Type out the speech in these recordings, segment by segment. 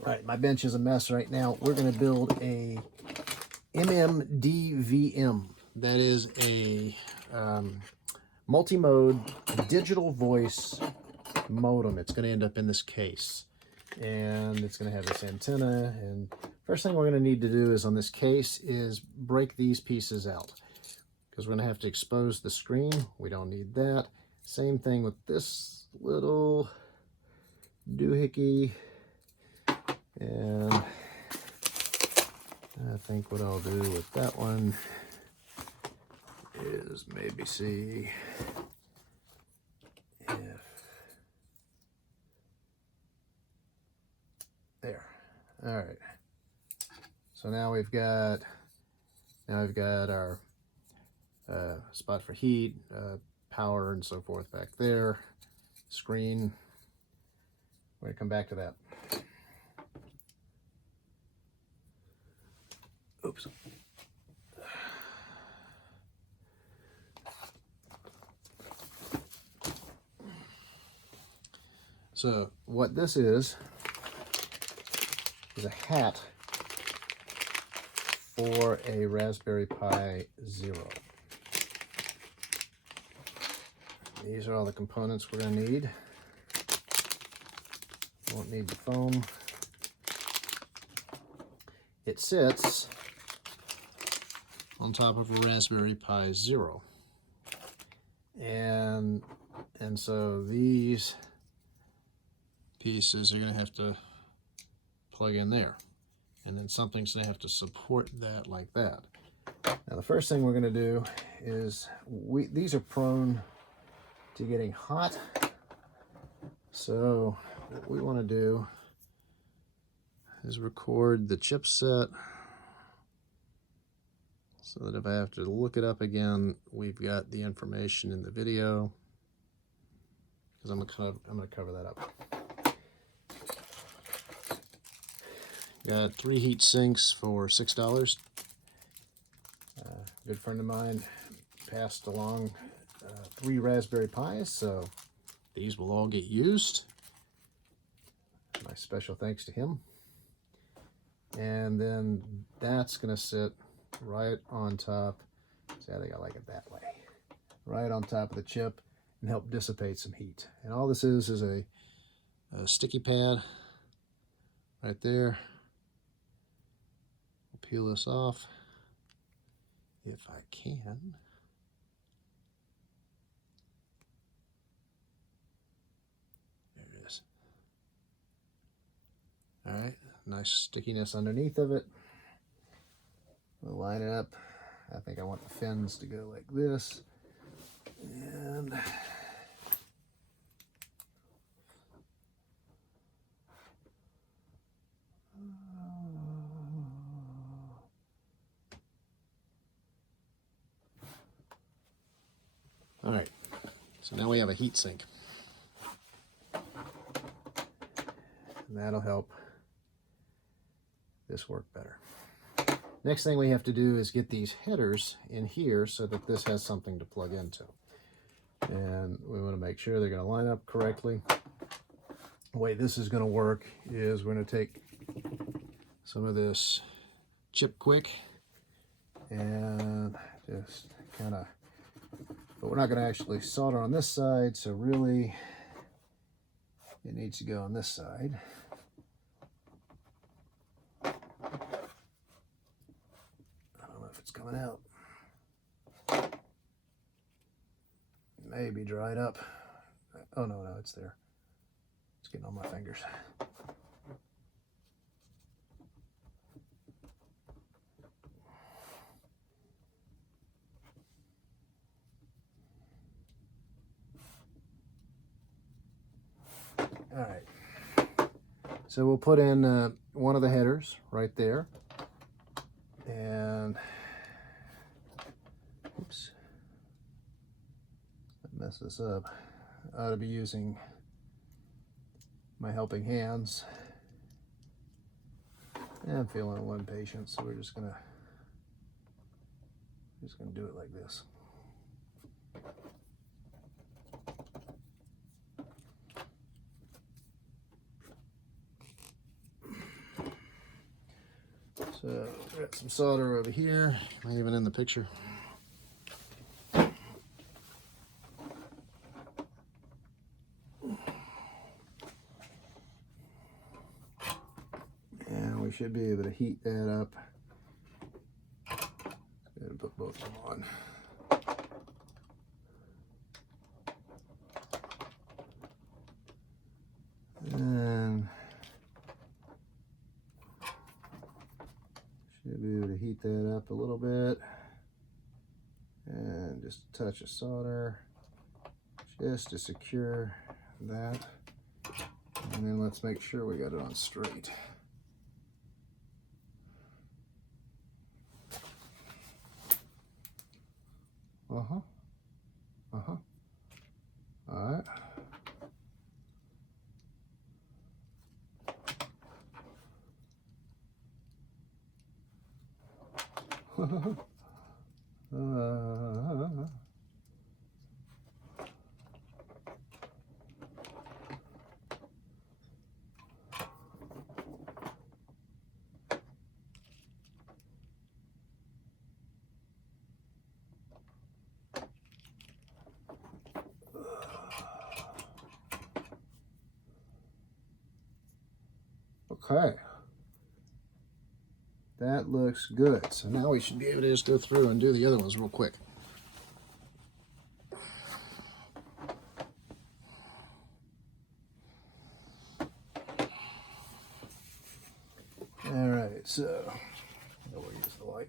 All right, my bench is a mess right now. We're going to build a MMDVM. That is a multi-mode digital voice modem. It's going to end up in this case. And it's going to have this antenna. And first thing we're going to need to do is on this case is break these pieces out, because we're going to have to expose the screen. We don't need that. Same thing with this little doohickey. And I think what I'll do with that one is maybe see if there. All right. So now we've got our spot for heat, power, and so forth back there. Screen. We're gonna come back to that. Oops. So what this is a hat for a Raspberry Pi Zero. These are all the components we're going to need. Won't need the foam. It sits on top of a Raspberry Pi Zero. And so these pieces are going to have to plug in there. And then something's going to have to support that like that. Now the first thing we're going to do is, these are prone to getting hot. So what we want to do is record the chipset so that if I have to look it up again, we've got the information in the video, because I'm going to cover that up. Got 3 heat sinks for $6. A good friend of mine passed along 3 Raspberry Pis, so these will all get used. My special thanks to him. And then that's going to sit right on top. See, I think I like it that way. Right on top of the chip and help dissipate some heat. And all this is a sticky pad right there. We'll peel this off if I can. There it is. All right, nice stickiness underneath of it. We'll line it up. I think I want the fins to go like this. And all right, so now we have a heat sink. And that'll help this work better. Next thing we have to do is get these headers in here so that this has something to plug into. And we want to make sure they're going to line up correctly. The way this is going to work is we're going to take some of this Chip Quick and just kind of, but we're not going to actually solder on this side, so really it needs to go on this side. I don't know if it's coming out. It may be dried up. Oh no, it's there. It's getting on my fingers. All right, so we'll put in one of the headers right there, and oops, I messed this up. I ought to be using my helping hands. And I'm feeling a little impatient, so we're just gonna do it like this. So got some solder over here, not even in the picture. And we should be able to heat that up. And put both of them on. And should be able to heat that up a little bit. And just a touch of solder just to secure that. And then let's make sure we got it on straight. Uh-huh. Uh-huh. All right. Okay. That looks good. So now we should be able to just go through and do the other ones real quick. All right, so we'll use the light.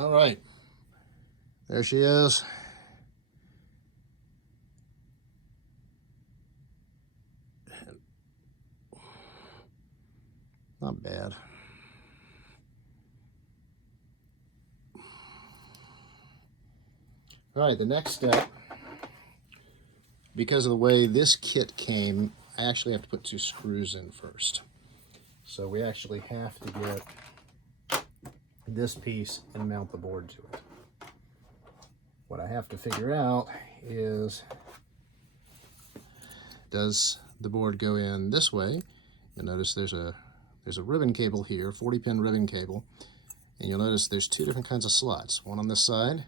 All right, there she is. Not bad. All right, the next step, because of the way this kit came, I actually have to put 2 screws in first. So we actually have to get this piece and mount the board to it. What I have to figure out is, does the board go in this way? You'll notice there's a ribbon cable here, 40-pin ribbon cable, and you'll notice there's 2 different kinds of slots, one on this side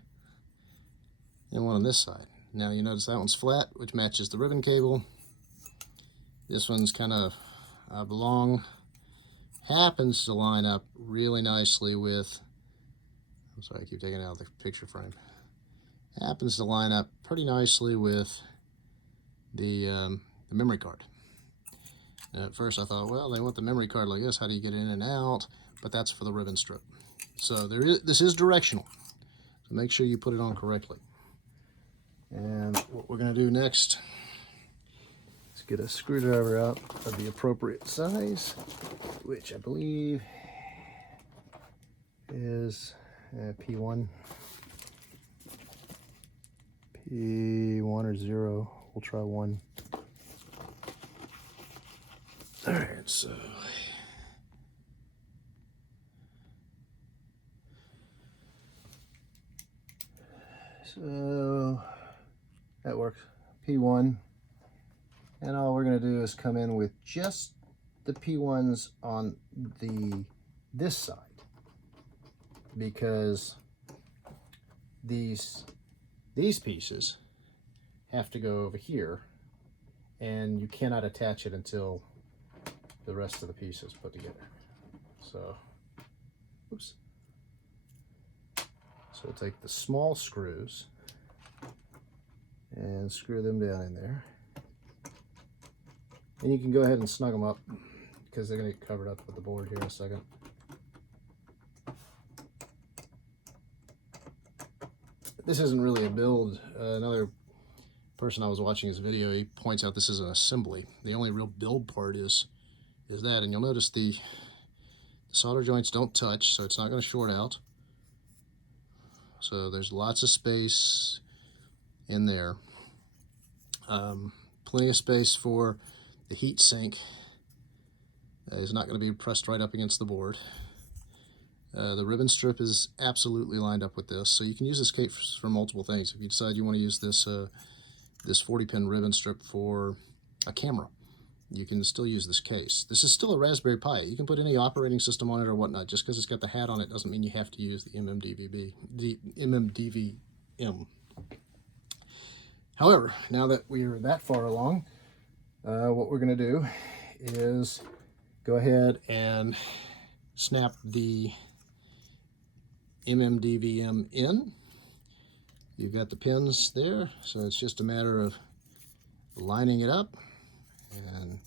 and one on this side. Now you notice that one's flat, which matches the ribbon cable. This one's kind of oblong, happens to line up really nicely with, I'm sorry, I keep taking out the picture frame, happens to line up pretty nicely with the memory card. And at first I thought, well, they want the memory card like this, how do you get in and out? But that's for the ribbon strip. So this is directional, so make sure you put it on correctly. And what we're going to do next is get a screwdriver out of the appropriate size, which I believe is P1 or 0. We'll try 1. All right, so that works. P1, and all we're going to do is come in with just the P1s on this side, because these pieces have to go over here, and you cannot attach it until the rest of the pieces put together. So, oops. So we'll take the small screws and screw them down in there. And you can go ahead and snug them up because they're going to get covered up with the board here in a second. This isn't really a build. Another person I was watching his video, he points out this is an assembly. The only real build part is that, and you'll notice the solder joints don't touch, so it's not going to short out. So there's lots of space in there. Plenty of space for the heat sink. Is not going to be pressed right up against the board. The ribbon strip is absolutely lined up with this, so you can use this case for multiple things. If you decide you want to use this this 40-pin ribbon strip for a camera, you can still use this case. This is still a Raspberry Pi. You can put any operating system on it or whatnot. Just because it's got the hat on it doesn't mean you have to use the MMDVM. However, now that we're that far along, what we're going to do is go ahead and snap the MMDVM in. You've got the pins there, so it's just a matter of lining it up and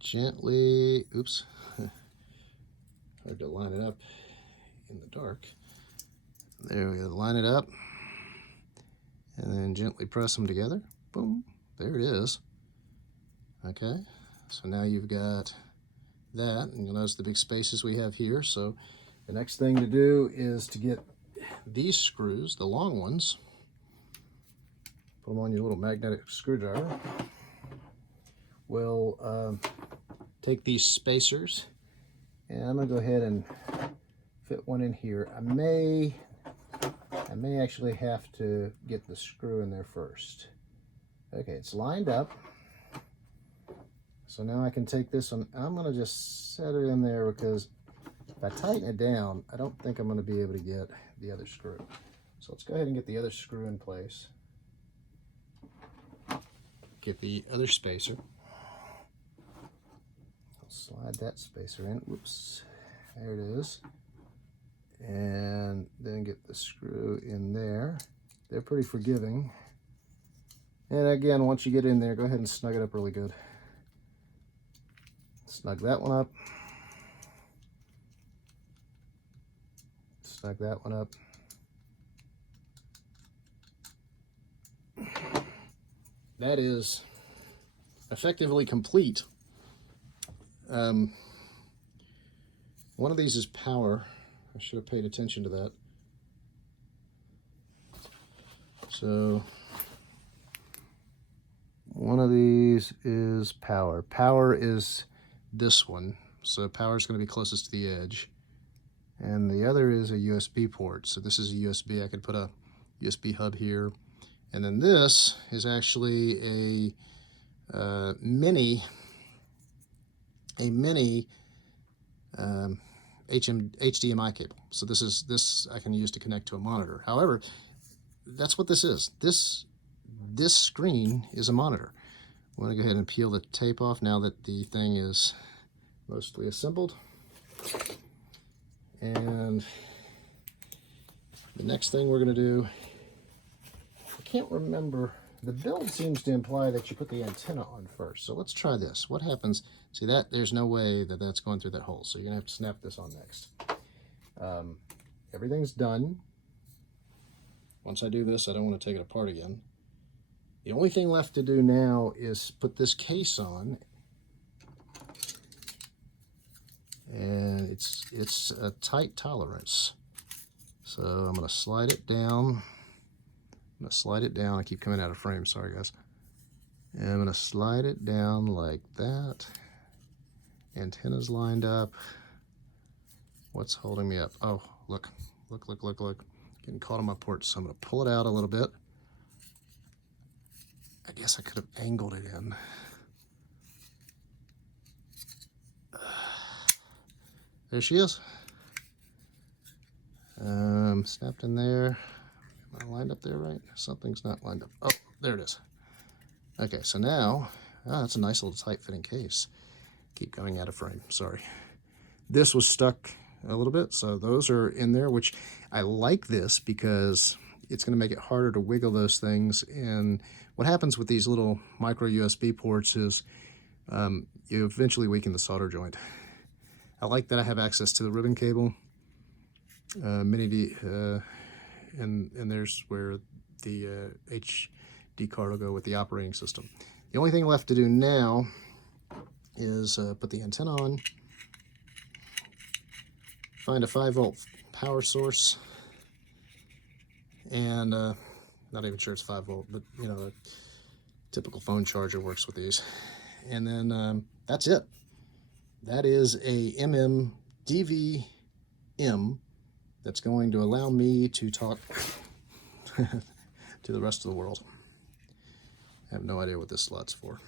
gently, oops, hard to line it up in the dark. There we go, line it up and then gently press them together. Boom, there it is. Okay, so now you've got that, and you'll notice the big spaces we have here. So the next thing to do is to get these screws, the long ones, put them on your little magnetic screwdriver. We'll take these spacers, and I'm going to go ahead and fit one in here. I may actually have to get the screw in there first. Okay, it's lined up. So now I can take this one. I'm going to just set it in there because if I tighten it down, I don't think I'm going to be able to get the other screw. So let's go ahead and get the other screw in place. Get the other spacer. I'll slide that spacer in. Whoops. There it is. And then get the screw in there. They're pretty forgiving. And again, once you get in there, go ahead and snug it up really good. Snug that one up. Snug that one up. that is effectively complete. One of these is power. I should have paid attention to that. So one of these is power. Power is this one. So power is going to be closest to the edge. And the other is a USB port. So this is a USB. I could put a USB hub here. And then this is actually a mini HDMI cable. So this I can use to connect to a monitor. However, that's what this is. This screen is a monitor. I'm going to go ahead and peel the tape off now that the thing is mostly assembled. And the next thing we're going to do, I can't remember, the build seems to imply that you put the antenna on first. So let's try this. What happens? See that? There's no way that that's going through that hole. So you're going to have to snap this on next. Everything's done. Once I do this, I don't want to take it apart again. The only thing left to do now is put this case on. And it's a tight tolerance. So I'm going to slide it down. I keep coming out of frame, sorry guys. And I'm going to slide it down like that. Antennas lined up. What's holding me up? Oh, look. Getting caught on my ports, so I'm going to pull it out a little bit. I guess I could have angled it in. There she is. Snapped in there. Am I lined up there right? Something's not lined up. Oh, there it is. Okay, so now, that's a nice little tight fitting case. Keep going out of frame, sorry. This was stuck a little bit, so those are in there, which I like this because it's going to make it harder to wiggle those things. And what happens with these little micro USB ports is you eventually weaken the solder joint. I like that I have access to the ribbon cable, and there's where the HD card will go with the operating system. The only thing left to do now is put the antenna on, find a 5-volt power source, and not even sure it's 5-volt, but you know, a typical phone charger works with these. And then that's it. That is a MMDVM that's going to allow me to talk to the rest of the world. I have no idea what this slot's for.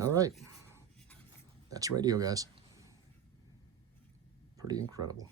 All right. That's radio, guys. Pretty incredible.